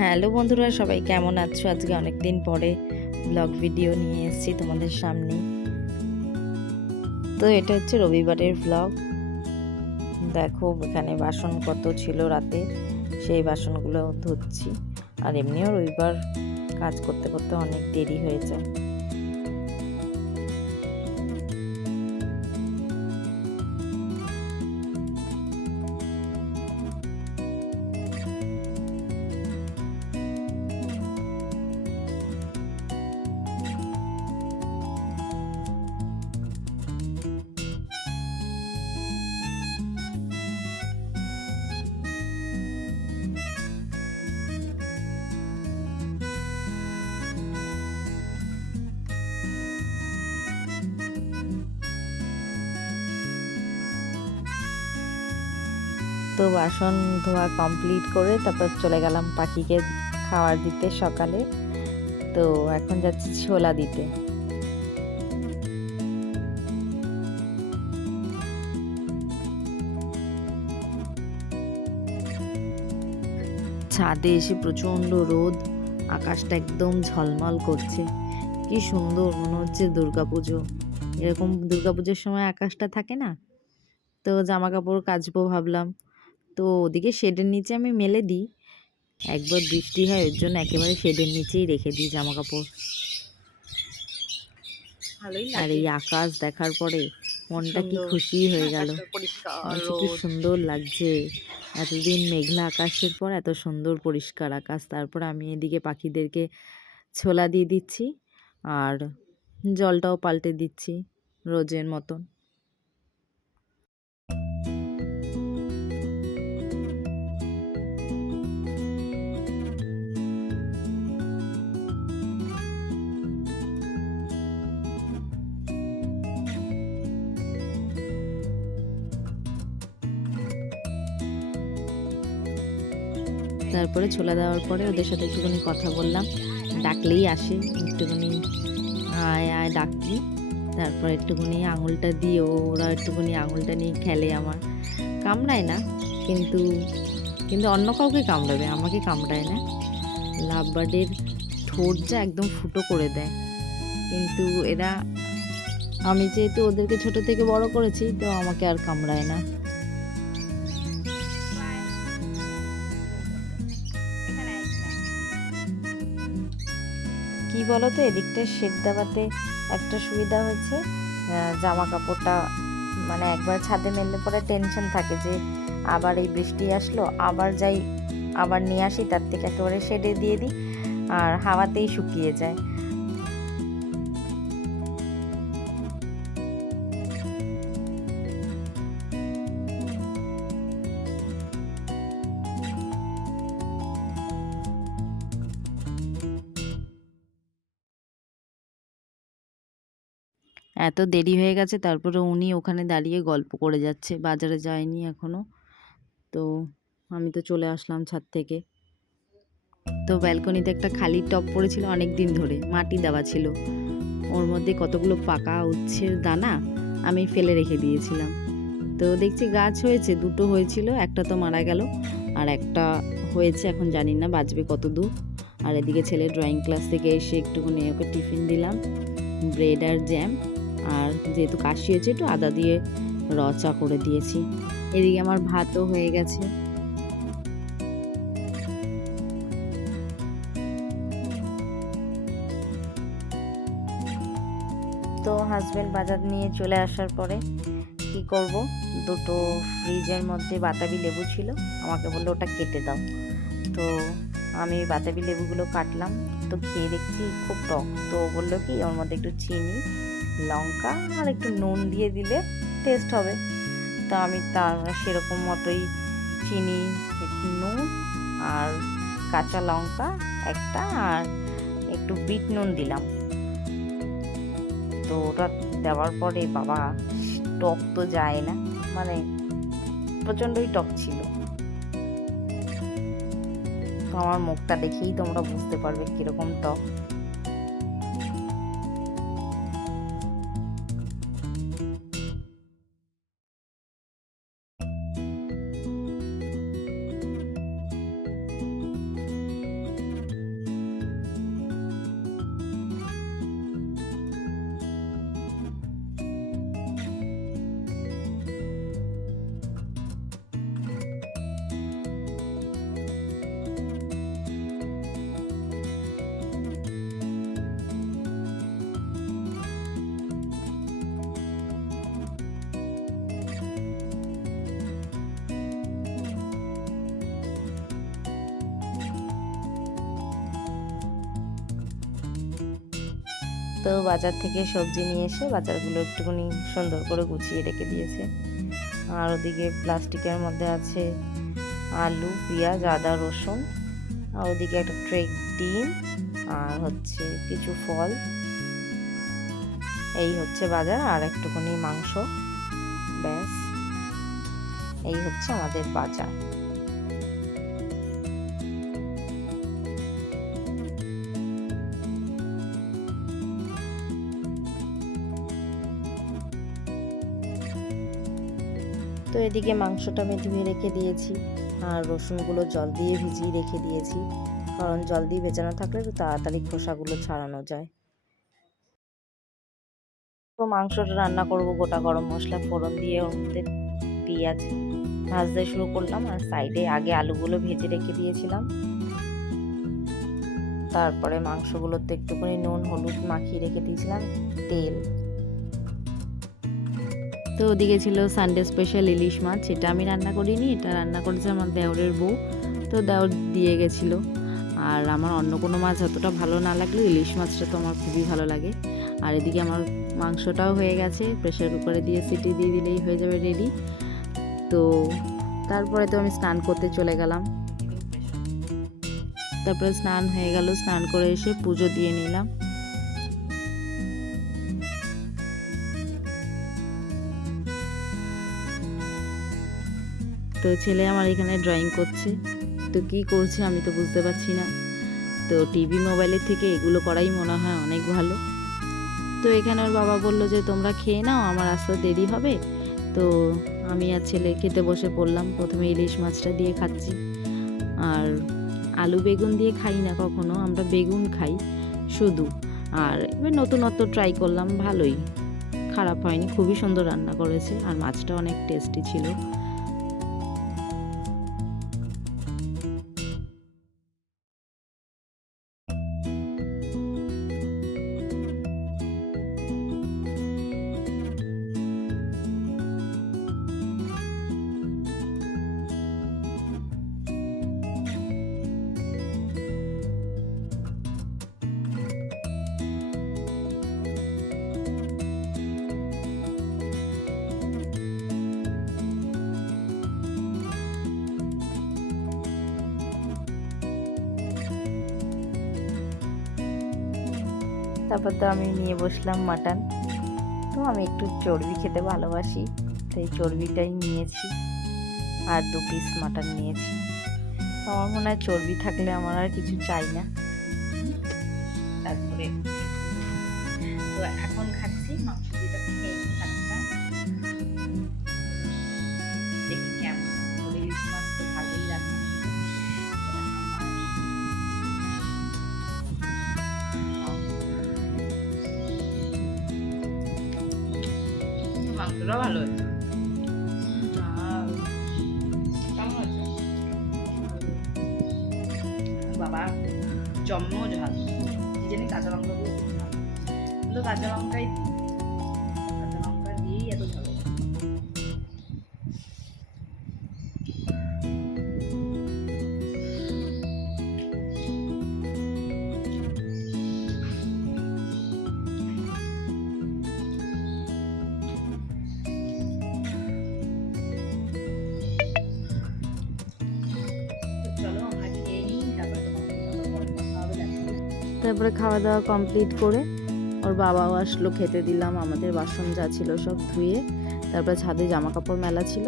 Hello বন্ধুরা, সবাই কেমন আছো? আজকে অনেক দিন পরে ব্লগ ভিডিও নিয়ে এসেছি তোমাদের সামনে। তো এটা হচ্ছে রবিবারের ব্লগ। দেখো এখানে বাসন কত ছিল রাতে, সেই বাসনগুলো ধুচ্ছি। আর এমনিও রবিবার কাজ করতে করতে অনেক দেরি হয়ে যায়। তো বাসন ধোয়া কমপ্লিট করে তারপর চলে গেলাম পাখিকে খাবার দিতে সকালে। তো এখন যাচ্ছি ছোলা দিতে। ছাদে এসে প্রচণ্ড রোদ, আকাশটা একদম ঝলমল করছে। কি সুন্দর, মনে হচ্ছে দুর্গাপুজো। এরকম দুর্গাপুজোর সময় আকাশটা থাকে না? তো জামা কাপড় কাচবো ভাবলাম, তো ওদিকে শেডের নিচে আমি মেলে দিই। একবার বৃষ্টি হয়, ওর জন্য একেবারে শেডের নিচেই রেখে দিই জামা কাপড়। আর এই আকাশ দেখার পরে মনটা কি খুশি হয়ে গেল। কি সুন্দর লাগছে, এতদিন মেঘলা আকাশের পর এত সুন্দর পরিষ্কার আকাশ। তারপর আমি এদিকে পাখিদেরকে ছোলা দিয়ে দিচ্ছি আর জলটাও পাল্টে দিচ্ছি রোজের মতন। তারপরে ছোলা দেওয়ার পরে ওদের সাথে একটুখানি কথা বললাম, ডাকলেই আসে, একটুখানি আয় আয় ডাকলি। তারপর একটুখানি আঙুলটা দিয়ে ওরা একটুখানি আঙুলটা নিয়ে খেলে। আমার কামড়ায় না, কিন্তু কিন্তু অন্য কাউকে কামড়াবে, আমাকে কামড়ায় না। লাভ বার্ডের ঠোঁট যা একদম ফুটো করে দেয়, কিন্তু এরা, আমি যেহেতু ওদেরকে ছোট থেকে বড় করেছি, তো আমাকে আর কামড়ায় না। কি বলতো, এদিকটা শেড দেওয়াতে একটা সুবিধা হয়েছে, জামা কাপড়টা মানে একবার ছাদে মেললে পরে টেনশন থাকে যে আবার এই বৃষ্টি আসলো, আবার যাই আবার নিয়ে আসি, তার থেকে একেবারে শেডে দিয়ে দিই আর হাওয়াতেই শুকিয়ে যায়। এত দেরি হয়ে গেছে, তারপরে উনি ওখানে দাঁড়িয়ে গল্প করে যাচ্ছে, বাজারে যায়নি এখনো। তো আমি তো চলে আসলাম ছাদ থেকে। তো ব্যালকনিতে একটা খালি টব পড়েছিল অনেক দিন ধরে, মাটি দেওয়া ছিল, ওর মধ্যে কতগুলো পাকা উচ্ছের দানা আমি ফেলে রেখে দিয়েছিলাম। তো দেখছি গাছ হয়েছে, দুটো হয়েছিল, একটা তো মারা গেল, আর একটা হয়েছে, এখন জানি না বাঁচবে কত দূর। আর এদিকে ছেলে ড্রয়িং ক্লাস থেকে এসে একটুখানি ওকে টিফিন দিলাম, ব্রেড আর জ্যাম। আর যেহেতু কাশি হয়েছে, একটু আদা দিয়ে র চা করে দিয়েছি। এদিকে আমার ভাতও হয়ে গেছে। তো হাজবেন্ড বাজার নিয়ে চলে আসার পরে কি করব, দুটো ফ্রিজের মধ্যে বাতাবি লেবু ছিল, আমাকে বললো ওটা কেটে দাও। তো আমি বাতাবি লেবুগুলো কাটলাম, তো খেয়ে দেখছি খুব টক। তো বললো কি ওর মধ্যে একটু চিনি, লঙ্কা আর একটু নুন দিয়ে দিলে টেস্ট হবে। তো আমি তার সেরকম মতোই চিনি, একটু নুন আর কাঁচা লঙ্কা একটা আর একটু বিট নুন দিলাম। তো ওটা দেওয়ার পরে বাবা, টক তো যায় না, মানে প্রচণ্ডই টক ছিল। তো আমার মুখটা দেখেই তোমরা বুঝতে পারবে কিরকম টক। তো বাজার থেকে সবজি নিয়ে এসে বাজারগুলো একটুখানি সুন্দর করে গুছিয়ে রেখে দিয়েছে। আর ওদিকে প্লাস্টিকের মধ্যে আছে আলু, পেঁয়াজ, আদা, রসুন, আর ওদিকে একটা ট্রে ডিম, আর হচ্ছে কিছু ফল। এই হচ্ছে বাজার, আর একটুখানি মাংস, ব্যাস এই হচ্ছে আমাদের বাজার। তো এদিকে মাংসটা আমি ধুয়ে রেখে দিয়েছি, আর রসুনগুলো জল দিয়ে ভিজিয়ে রেখে দিয়েছি, কারণ জল দিয়ে ভেজানো থাকলে তো তাড়াতাড়ি খোসাগুলো ছাড়ানো যায়। তো মাংসটা রান্না করব গোটা গরম মশলা ফোড়ন দিয়ে, ওর মধ্যে পেঁয়াজ ভাজতে শুরু করলাম, আর সাইডে আগে আলুগুলো ভেজে রেখে দিয়েছিলাম। তারপরে মাংসগুলোতে একটুখানি নুন হলুদ মাখিয়ে রেখে দিয়েছিলাম, তেল। তো ওদিকে ছিল সানডে স্পেশাল ইলিশ মাছ, এটা আমি রান্না করিনি, এটা রান্না করেছে আমার দেওরের বউ। তো দেওর দিয়ে গেছিলো। আর আমার অন্য কোনো মাছ অতটা ভালো না লাগলেও ইলিশ মাছটা তো আমার খুবই ভালো লাগে। আর এদিকে আমার মাংসটাও হয়ে গেছে, প্রেশার কুকারে দিয়ে সিটি দিয়ে দিলেই হয়ে যাবে রেডি। তো তারপরে তো আমি স্নান করতে চলে গেলাম। তারপরে স্নান হয়ে গেল, স্নান করে এসে পুজো দিয়ে নিলাম। তো ছেলে আমার এখানে ড্রয়িং করছে, তো কি করছে আমি তো বুঝতে পারছি না। তো টিভি মোবাইলের থেকে এগুলো করাই মনে হয় অনেক ভালো। তো এখানে ওর বাবা বললো যে তোমরা খেয়ে নাও, আমার আসতে দেরি হবে। তো আমি আর ছেলে খেতে বসে পড়লাম। প্রথমে ইলিশ মাছটা দিয়ে খাচ্ছি, আর আলু বেগুন দিয়ে খাই না কখনো, আমরা বেগুন খাই শুধু। আর এবার নতুনত্ব ট্রাই করলাম, ভালোই, খারাপ হয়নি, খুবই সুন্দর রান্না করেছে, আর মাছটা অনেক টেস্টি ছিল। তারপর তো আমি নিয়ে বসলাম মাটন। তো আমি একটু চর্বি খেতে ভালোবাসি, তাই চর্বিটাই নিয়েছি, আর 2 পিস মাটন নিয়েছি। তো আমার মনে হয় চর্বি থাকলে আমার আর কিছু চাই না। তারপরে তো এখন খাচ্ছি মাংস দিয়ে, খেয়ে খাচ্ছিলাম, দেখি কেমন। ইলিশ মাছ তো ভালোই রান্না, মাংসটা ভালো হয়েছে। বাবা জম্ম ঝাল, কি জানি কাঁচা লঙ্কা গুলো খুব ঝাল, কিন্তু কাঁচা লঙ্কাই দিই, কাঁচা লঙ্কা দিয়েই এত ঝাল। তারপরে খাওয়া দাওয়া কমপ্লিট করে ওর বাবাও আসলো, খেতে দিলাম। আমাদের বাসন যা ছিল সব ধুয়ে, তারপরে ছাদে জামা কাপড় মেলা ছিল,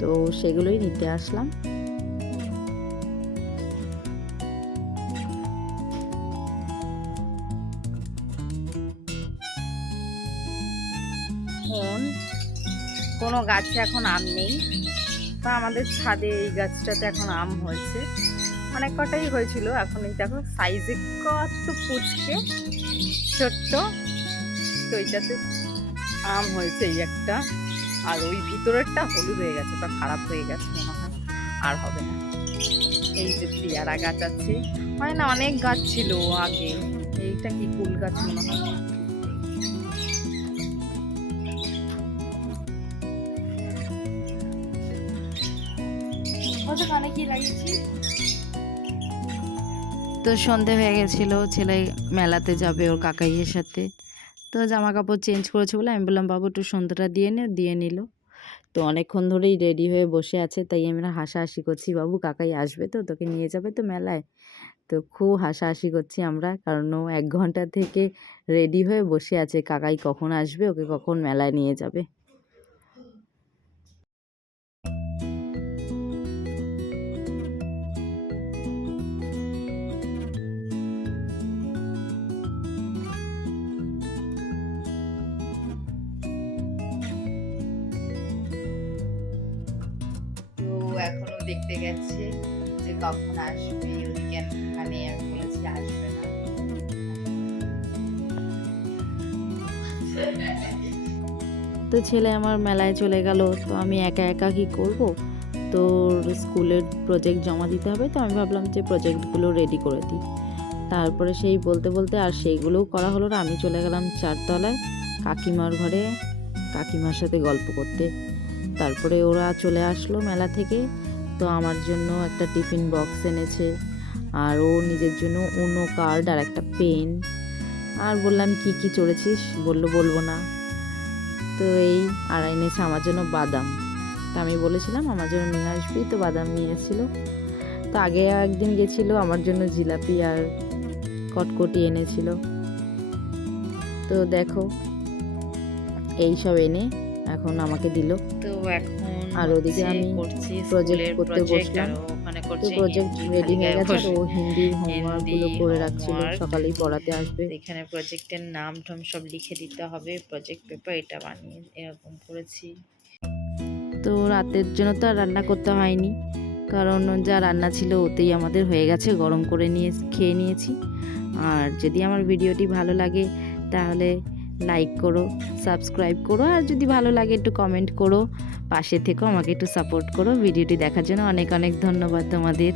তো সেগুলোই নিতে আসলাম। কোনো গাছে এখন আম নেই, তো আমাদের ছাদে এই গাছটাতে এখন আম হয়েছে, অনেক কটাই হয়েছিল। এখন এই দেখো সাইজে কত পুচকে ছোট্ট, তো এইটাতে আম হয়েছে এই একটা, আর ওই ভিতরেরটা হলুদ হয়ে গেছে, তো খারাপ হয়ে গেছে মনে হয়, আর হবে না। এই যে পেয়ারা গাছ আছে, মানে না অনেক গাছ ছিল আগে, এইটা কি কুল গাছ মনে হয়। কানে কি লাগিয়েছি, তো সন্ধে হয়ে গেছিলো, ছেলে মেলাতে যাবে ওর কাকাইয়ের সাথে। তো জামা কাপড় চেঞ্জ করেছে বলে আমি বললাম বাবু একটু সন্ধ্যাটা দিয়ে নে, দিয়ে নিল। তো অনেকক্ষণ ধরেই রেডি হয়ে বসে আছে, তাই আমরা হাসাহাসি করছি, বাবু কাকাই আসবে তো, তোকে নিয়ে যাবে তো মেলায়। তো খুব হাসাহাসি করছি আমরা, কারণ ও 1 ঘন্টা থেকে রেডি হয়ে বসে আছে, কাকাই কখন আসবে, ওকে কখন মেলায় নিয়ে যাবে। তো এখনো দেখতে গেছে যে কখন আসবে, ওদিকে মানে আমি বলেছি আসবে না। তো ছেলে আমার মেলায় চলে গেল, তো আমি একা একা কি করব, তো স্কুলের প্রজেক্ট জমা দিতে হবে, তো আমি ভাবলাম যে প্রজেক্টগুলো রেডি করে দিই। তারপরে সেই বলতে বলতে আর সেইগুলোও করা হলো না, আমি চলে গেলাম 4 তলায় কাকিমার ঘরে কাকিমার সাথে গল্প করতে। তারপরে ওরা চলে আসলো মেলা থেকে, তো আমার জন্য একটা টিফিন বক্স এনেছে, আর ও নিজের জন্য উনো কার্ড আর একটা পেন। আর বললাম কি কি চড়েছিস, বললো বলবো না। তো এই আর এনেছে আমার জন্য বাদাম। তো আমি বলেছিলাম আমার জন্য নিয়ে আসবি, তো বাদাম নিয়ে এসেছিলো। তো আগে একদিন গেছিলো আমার জন্য জিলাপি আর কটকটি এনেছিল। তো দেখো এই সব এনে এখন আমাকে দিল। তো এখন আর ওদিকে আমি প্রজেক্ট করতে বসলাম। তো প্রজেক্ট রেডি হয়ে গেছে, আর ও হিন্দির হোমওয়ার্কগুলো করে রাখছিল, সকালেই পড়াতে আসবে। এখানে প্রজেক্টের নাম টাম সব লিখে দিতে হবে, প্রজেক্ট পেপার এটা বানিয়ে এরকম করেছি। তো রাতের জন্য তো আর রান্না করতে হয়নি, কারণ যা রান্না ছিল ওতেই আমাদের হয়ে গেছে, গরম করে নিয়ে খেয়ে নিয়েছি। আর যদি আমার ভিডিওটি ভালো লাগে তাহলে লাইক করো, সাবস্ক্রাইব করো, আর যদি ভালো লাগে একটু কমেন্ট করো, পাশে থেকো, আমাকে একটু সাপোর্ট করো। ভিডিওটি দেখার জন্য অনেক অনেক ধন্যবাদ তোমাদের।